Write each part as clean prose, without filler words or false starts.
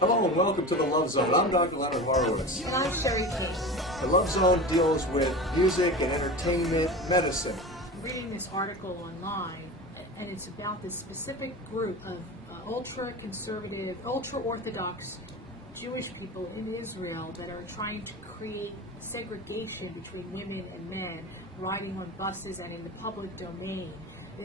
Hello and welcome to the Love Zone. I'm Dr. Leonard Horowitz. And I'm Sherry King. The Love Zone deals with music and entertainment, medicine. I'm reading this article online, and it's about this specific group of ultra-conservative, ultra-Orthodox Jewish people in Israel that are trying to create segregation between women and men riding on buses and in the public domain.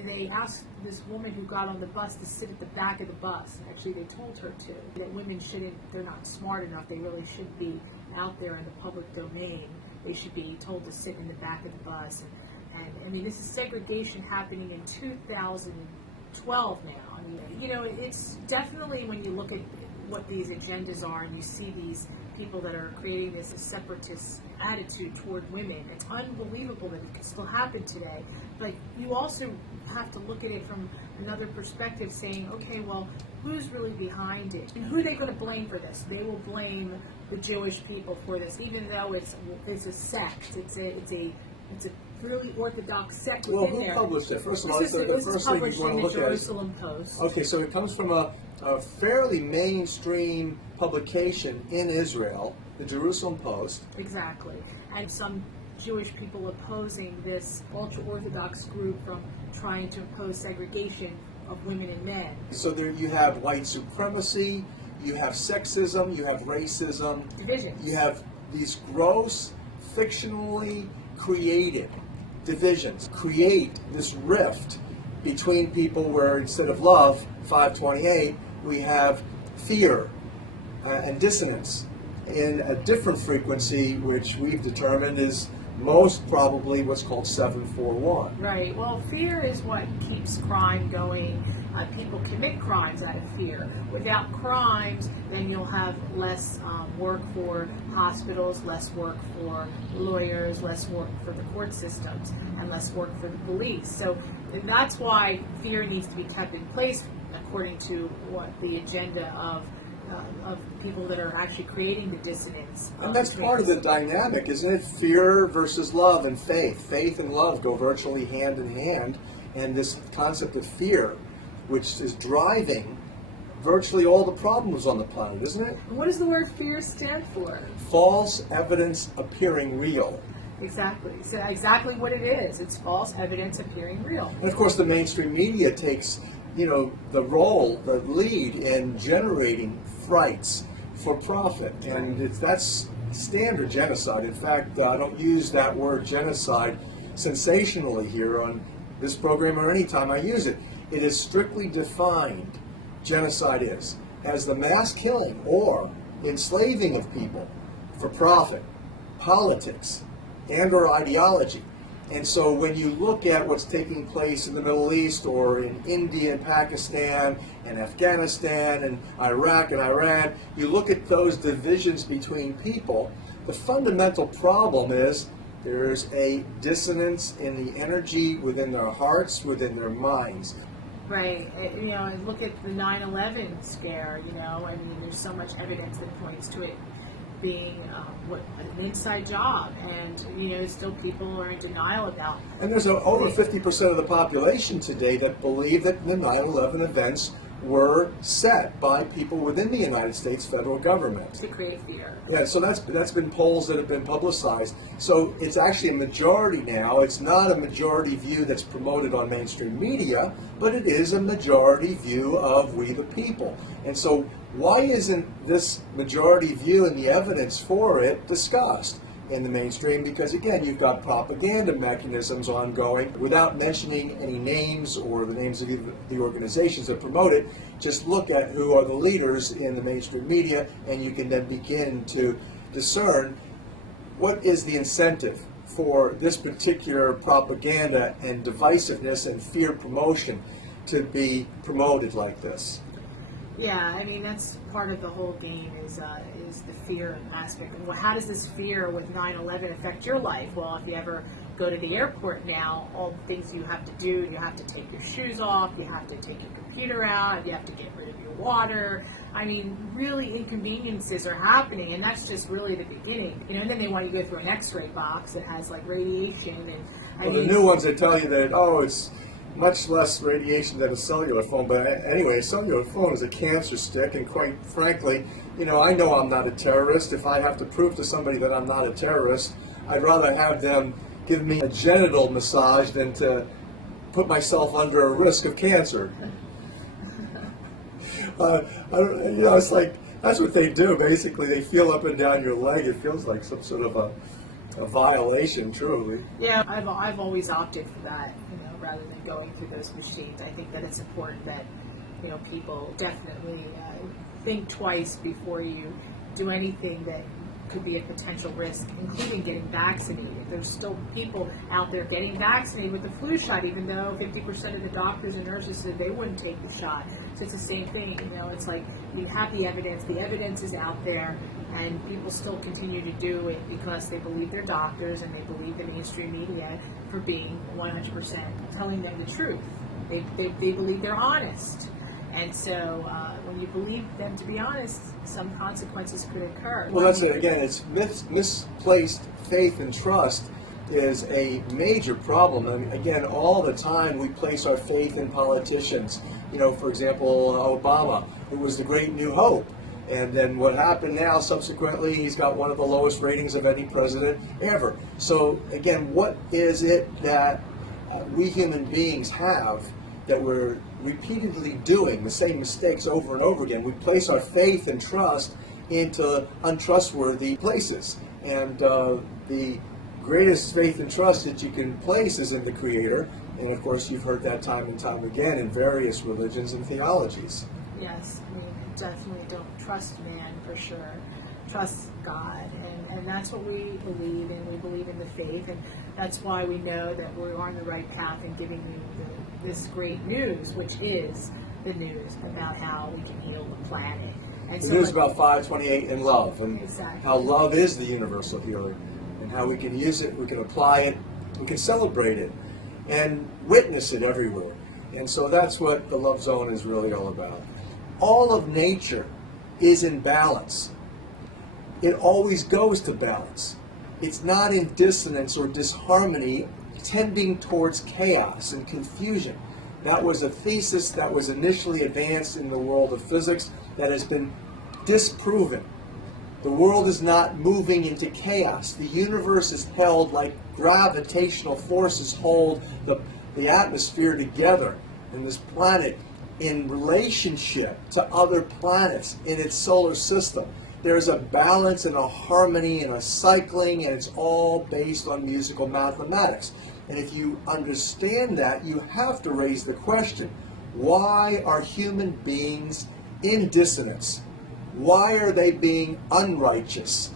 They asked this woman who got on the bus to sit at the back of the bus. Actually, they told her to. That women shouldn't, they're not smart enough. They really should be out there in the public domain. They should be told to sit in the back of the bus. And I mean, this is segregation happening in 2012 now. I mean, you know, it's definitely when you look at what these agendas are and you see these people that are creating this separatist attitude toward women, it's unbelievable that it can still happen today. But you also have to look at it from another perspective, saying, okay, well, who's really behind it? And who are they going to blame for this? They will blame the Jewish people for this, even though it's a sect. It's a really Orthodox sect within Well, who there. published it? First of all, This the is first thing you published want in to the look at is... Jerusalem Post. Okay, so it comes from a fairly mainstream publication in Israel, the Jerusalem Post. Exactly. And some Jewish people opposing this ultra-Orthodox group from trying to impose segregation of women and men. So there you have white supremacy, you have sexism, you have racism. Division. You have these gross, fictionally created divisions, create this rift between people where instead of love, 528, we have fear and dissonance in a different frequency, which we've determined is most probably what's called 741. Right. Well, fear is what keeps crime going. People commit crimes out of fear. Without crimes, then you'll have less work for hospitals, less work for lawyers, less work for the court systems, and less work for the police. So that's why fear needs to be kept in place, according to what the agenda of people that are actually creating the dissonance. And that's part of the dynamic, isn't it? Fear versus love and faith. Faith and love go virtually hand in hand. And this concept of fear, which is driving virtually all the problems on the planet, isn't it? What does the word fear stand for? False evidence appearing real. Exactly. So exactly what it is. It's false evidence appearing real. And of course the mainstream media takes, the role, the lead in generating frights for profit. And that's standard genocide. In fact, I don't use that word genocide sensationally here on this program or any time I use it. It is strictly defined, genocide is, as the mass killing or enslaving of people for profit, politics, and or ideology. And so when you look at what's taking place in the Middle East or in India and Pakistan and Afghanistan and Iraq and Iran, you look at those divisions between people, the fundamental problem is there's a dissonance in the energy within their hearts, within their minds. Right. And look at the 9/11 scare, I mean, there's so much evidence that points to it being an inside job, and still people are in denial about. And there's over 50% of the population today that believe that the 9/11 events were set by people within the United States federal government To create fear. Yeah, so that's been polls that have been publicized. So it's actually a majority now. It's not a majority view that's promoted on mainstream media, but it is a majority view of we the people. And so why isn't this majority view and the evidence for it discussed in the mainstream? Because again, you've got propaganda mechanisms ongoing without mentioning any names or the names of the organizations that promote it. Just look at who are the leaders in the mainstream media, and you can then begin to discern what is the incentive for this particular propaganda and divisiveness and fear promotion to be promoted like this. Yeah, I mean, that's part of the whole game is the fear aspect. And how does this fear with 9/11 affect your life? Well, if you ever go to the airport now, all the things you have to do, you have to take your shoes off, you have to take your computer out, you have to get rid of your water. I mean, really inconveniences are happening, and that's just really the beginning. And then they want you to go through an X-ray box that has like radiation and The new ones that tell you that, it's much less radiation than a cellular phone. But anyway, a cellular phone is a cancer stick, and quite frankly, I know I'm not a terrorist. If I have to prove to somebody that I'm not a terrorist, I'd rather have them give me a genital massage than to put myself under a risk of cancer. It's like that's what they do. Basically, they feel up and down your leg. It feels like some sort of a violation, truly. Yeah, I've always opted for that, rather than going through those machines. I think that it's important that, people definitely think twice before you do anything that could be a potential risk, including getting vaccinated. There's still people out there getting vaccinated with the flu shot, even though 50% of the doctors and nurses said they wouldn't take the shot. So it's the same thing, it's like you have the evidence is out there, and people still continue to do it because they believe their doctors and they believe the mainstream media for being 100% telling them the truth. They believe they're honest. And so when you believe them to be honest, some consequences could occur. Well, that's it. Again, it's misplaced faith and trust is a major problem. I mean, again, all the time we place our faith in politicians. For example, Obama, who was the great new hope. And then what happened now, subsequently, he's got one of the lowest ratings of any president ever. So, again, what is it that we human beings have that we're repeatedly doing the same mistakes over and over again? We place our faith and trust into untrustworthy places. And the greatest faith and trust that you can place is in the Creator. And, of course, you've heard that time and time again in various religions and theologies. Yes, definitely don't trust man for sure. Trust God, and that's what we believe in. We believe in the faith, and that's why we know that we're on the right path in giving you this great news, which is the news about how we can heal the planet. And the news about 528 and love, and exactly. How love is the universal healer, and how we can use it, we can apply it, we can celebrate it, and witness it everywhere. And so that's what the Love Zone is really all about. All of nature is in balance. It always goes to balance. It's not in dissonance or disharmony, tending towards chaos and confusion. That was a thesis that was initially advanced in the world of physics that has been disproven. The world is not moving into chaos. The universe is held like gravitational forces hold the atmosphere together, and this planet in relationship to other planets in its solar system. There's a balance and a harmony and a cycling, and it's all based on musical mathematics. And if you understand that, you have to raise the question, why are human beings in dissonance? Why are they being unrighteous?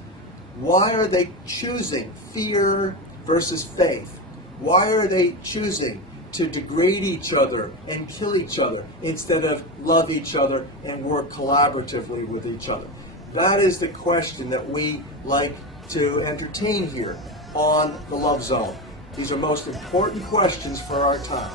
Why are they choosing fear versus faith? Why are they choosing to degrade each other and kill each other instead of love each other and work collaboratively with each other? That is the question that we like to entertain here on the Love Zone. These are most important questions for our time.